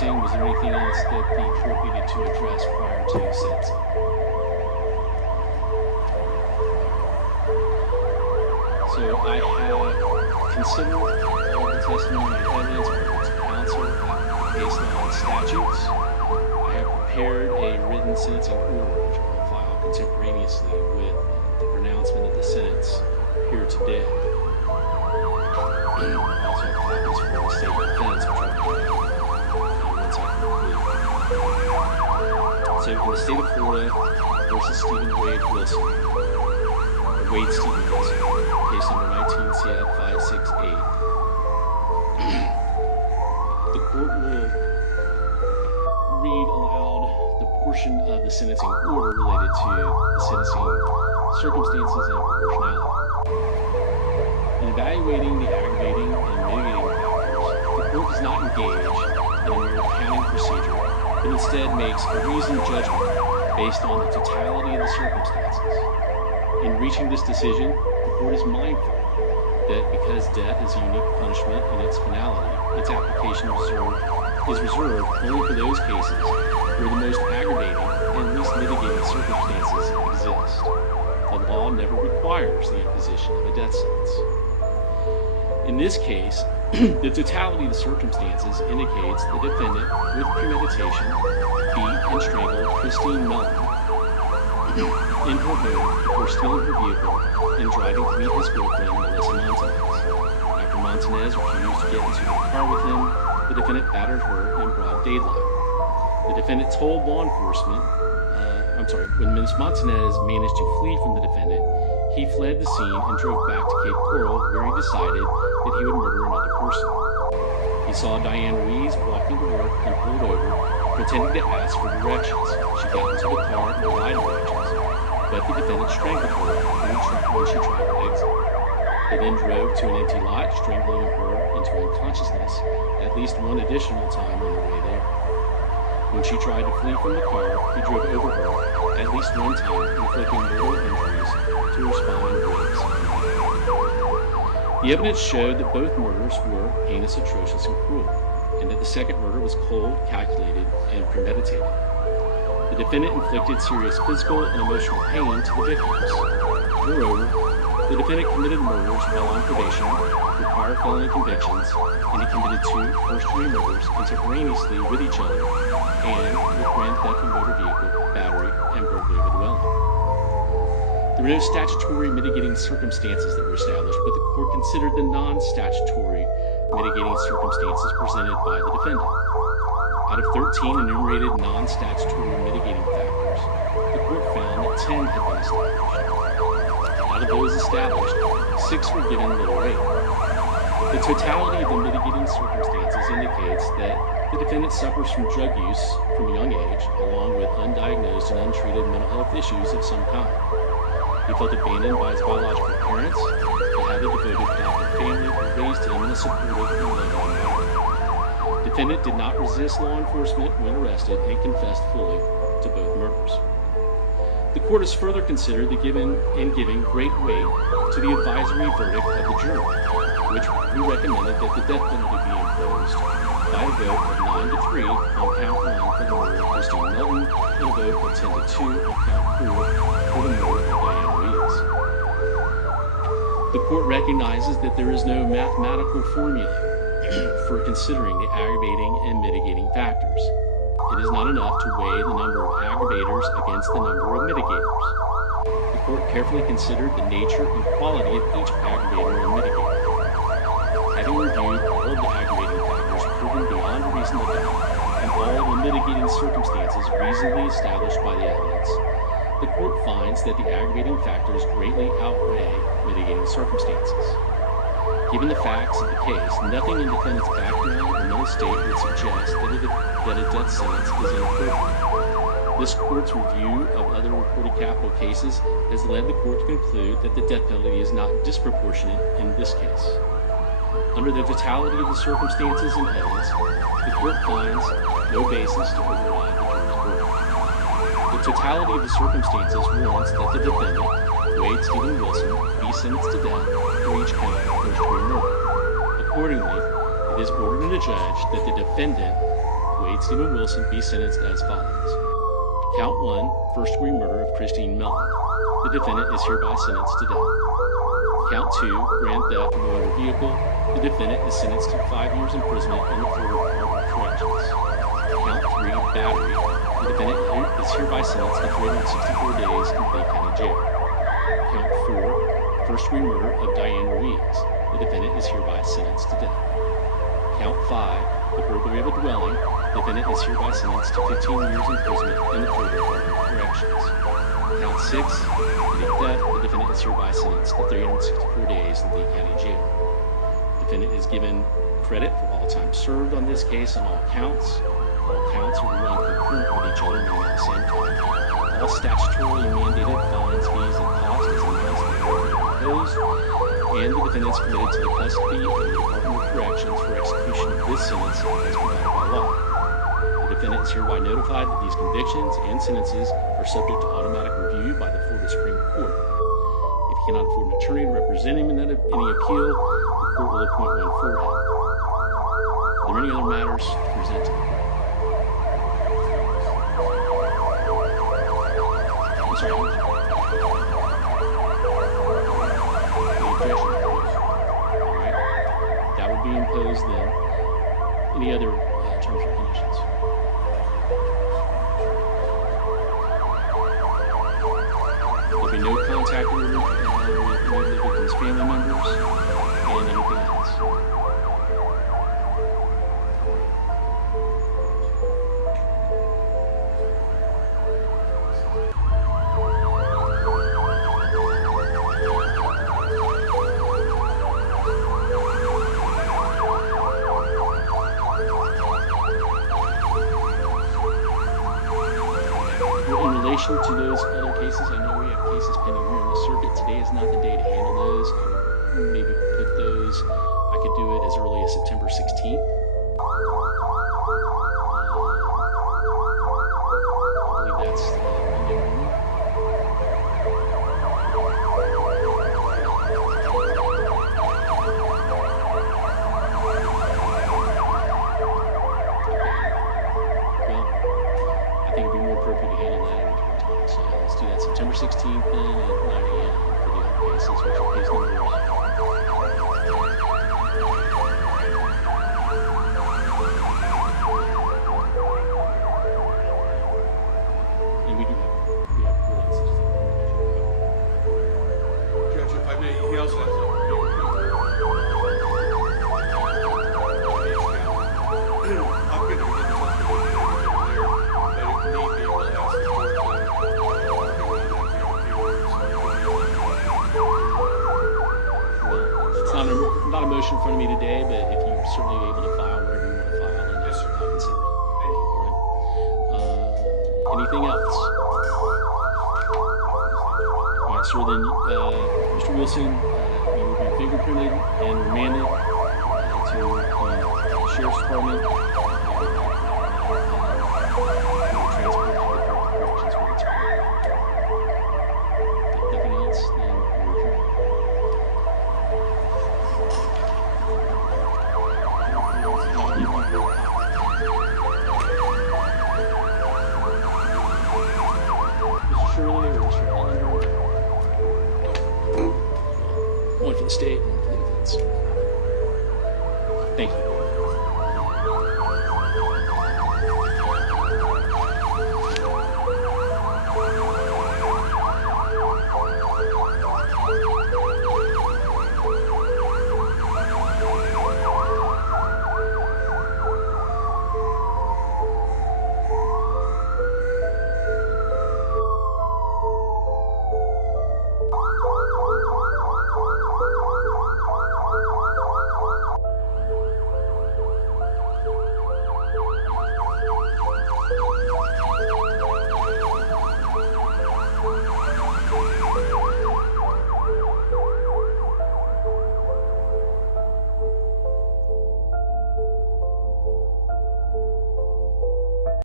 sentencing. Was there anything else that the court needed to address prior to sentencing? So I have considered all the testimony and evidence from counsel based on statutes. I have prepared a written sentencing order, which I will file contemporaneously with the pronouncement of the sentence here today. I also have copies for the state defense, which I'll once I complete. So in the state of Florida versus Stephen Wade Wilson, or Wade Stephen Wilson, case number 19 CF 568, the court will read aloud the portion of the sentencing order related to the sentencing circumstances and proportionality. In evaluating the aggravating and mitigating factors, the court does not engage in a mere counting procedure, but instead makes a reasoned judgment based on the totality of the circumstances. In reaching this decision, the court is mindful that because death is a unique punishment in its finality, its application is reserved only for those cases where the most aggravating and least mitigating circumstances exist. The law never requires the imposition of a death sentence. In this case, the totality of the circumstances indicates the defendant, with premeditation, beat and strangled Kristine Melton in her home before stealing her vehicle and driving to meet his girlfriend, Melissa Montanez. After Montanez refused to get into the car with him, the defendant battered her in broad daylight. The defendant told law enforcement, when Ms. Montanez managed to flee from the defendant, he fled the scene and drove back to Cape Coral, where he decided that he would murder another person. He saw Diane Ruiz walking to work and pulled over, pretending to ask for directions. She got into the car and lied directions, but the defendant strangled her when she tried to exit. He then drove to an empty lot, strangling her into unconsciousness at least one additional time on the way there. When she tried to flee from the car, he drove over her at least one time, inflicting mortal injuries to her spine, ribs, and neck. The evidence showed that both murders were heinous, atrocious, and cruel, and that the second murder was cold, calculated, and premeditated. The defendant inflicted serious physical and emotional pain to the victims. Moreover, the defendant committed murders while on probation, with prior felony convictions, and he committed 2 first-degree murders contemporaneously with each other, and with grand theft of motor vehicle, battery, and burglary of a dwelling. There were no statutory mitigating circumstances that were established, but the court considered the non-statutory mitigating circumstances presented by the defendant. Out of 13 enumerated non-statutory mitigating factors, the court found that 10 had been established. Out of those established, 6 were given little weight. The totality of the mitigating circumstances indicates that the defendant suffers from drug use from a young age, along with undiagnosed and untreated mental health issues of some kind. He felt abandoned by his biological parents, but had a devoted adoptive family who raised him in a supportive and loving environment. Defendant did not resist law enforcement when arrested and confessed fully to both murders. The court has further considered giving great weight to the advisory verdict of the jury, which we recommended that the death penalty be imposed by a vote of 9-3 on count 1 for the murder of Kristine Melton, and a vote of 10-2 on count 4 for the murder of Diane Ruiz. The court recognizes that there is no mathematical formula for considering the aggravating and mitigating factors. It is not enough to weigh the number of aggravators against the number of mitigators. The court carefully considered the nature and quality of each aggravator and mitigator. Having reviewed all of the aggravating factors proven beyond a reasonable doubt, and all of the mitigating circumstances reasonably established by the evidence, the court finds that the aggravating factors greatly outweigh mitigating circumstances. Given the facts of the case, nothing in defendant's background or mental state would suggest that a death sentence is inappropriate. This court's review of other reported capital cases has led the court to conclude that the death penalty is not disproportionate in this case. Under the totality of the circumstances and evidence, the court finds no basis to override the jury's verdict. The totality of the circumstances warrants that the defendant, Wade Stephen Wilson, be sentenced to death for each count of first-degree murder. Accordingly, it is ordered and adjudged that the defendant, Wade State Stephen Wilson be sentenced as follows. Count 1, first-degree murder of Kristine Melton. The defendant is hereby sentenced to death. Count 2, grand theft of a motor vehicle. The defendant is sentenced to 5 years imprisonment in the Florida Department of Corrections. Count 3, battery. The defendant is hereby sentenced to 364 days in Lee County Jail. Count 4, first-degree murder of Diane Ruiz. The defendant is hereby sentenced to death. Count 5, the burglary of a dwelling. The defendant is hereby sentenced to 15 years imprisonment in the Florida Department of Corrections. Count 6, petty theft. The defendant is hereby sentenced to 364 days in Lee County Jail. The defendant is given credit for all time served on this case on all counts. All counts are run concurrent with each other, meaning at the same time. All statutorily mandated fines, fees, and costs as announced before imposed, and the defendant is committed to the custody of the Department of Corrections for execution of this sentence as provided by law. The defendant is hereby notified that these convictions and sentences are subject to automatic review by the Florida Supreme Court. If he cannot afford an attorney to represent him in any appeal, the court will appoint one for him. Are there any other matters to present to the court? I'm sorry. Any objection? All right. That would be imposed then. Any other terms or conditions? There'll be no contact order with the victim's family members and anything else. In relation to those other cases, I know we have cases pending here in the circuit. Today is not the day to handle those. I would maybe put those, I could do it as early as September 16th. I believe that's Monday morning. Well, I think it'd be more appropriate to handle that at a different time. So let's do that September 16th then at 9 a.m. for the other cases, which are case numbers. And we have court on 16th. Judge, if I may, he also has a I'm going to get in touch with you there, but if need be, we'll ask the court Well, it's not a motion in front of me today, but if you're certainly able to file whatever you want to file, then Yes, sir. I'll consider it. Thank you. All right. Anything else? All right, sir. Then, Mr. Wilson, you will be fingerprinted and remanded to the Sheriff's Department. Transport to the Department of Corrections when it's required. If nothing else, then we're adjourned. Mr. Shirley or Mr. Hollander? One for the state and one for the defense. Thank you.